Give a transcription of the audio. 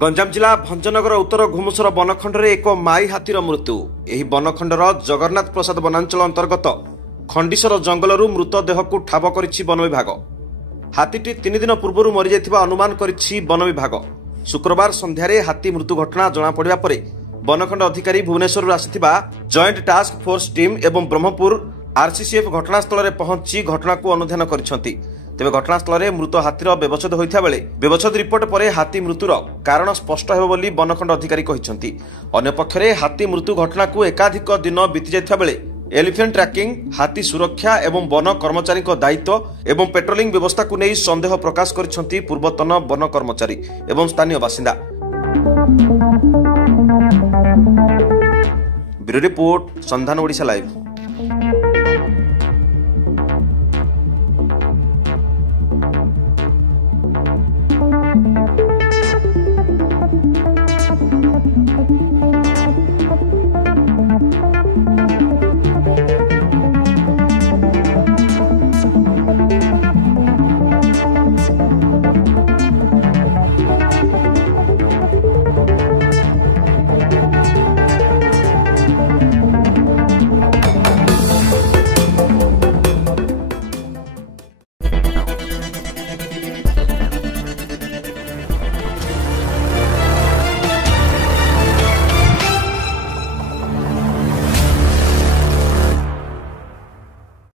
गंजाम जिला भंजनगर उत्तर घुमुसर बनखंड एक माई हाथीर मृत्यु। यह बनखंडर जगन्नाथ प्रसाद वनांचल अंतर्गत खंडीसर जंगलरू मृतदेह को ठाब करिछि वन विभाग। हाथीटी 3 दिन पूर्व मरी जाइथिबा अनुमान करिछि वन विभाग। शुक्रवार संध्यारे हाथी मृत्यु घटना जना पड़िबा परे बनखंड अधिकारी भुवनेश्वर आसिथिबा जॉइंट टास्क फोर्स टीम एवं ब्रह्मपुर आरसीसीएफ घटनास्थल में पहुंची घटना को अनुधान करिसेंति। तेबे घटनास्थल में मृत हाथीर व्यवच्छेद होइथा बेले व्यवच्छेद रिपोर्ट पर हाथी मृत्युर कारण स्पष्ट हेबो बोली बनखंड अधिकारी कहिसेंति। अन्य पक्षरे हाथी मृत्यु घटना को एकाधिक दिन बीती जाइथा बेले एलिफेंट ट्रैकिंग, हाथी सुरक्षा एवं वन कर्मचारी दायित्व एवं पेट्रोलिंग व्यवस्था को नहीं संदेह प्रकाश करिसेंति पूर्वतन वन कर्मचारी एवं स्थानीय बासिंदा। ब्यूरो रिपोर्ट संधान ओडिशा लाइव।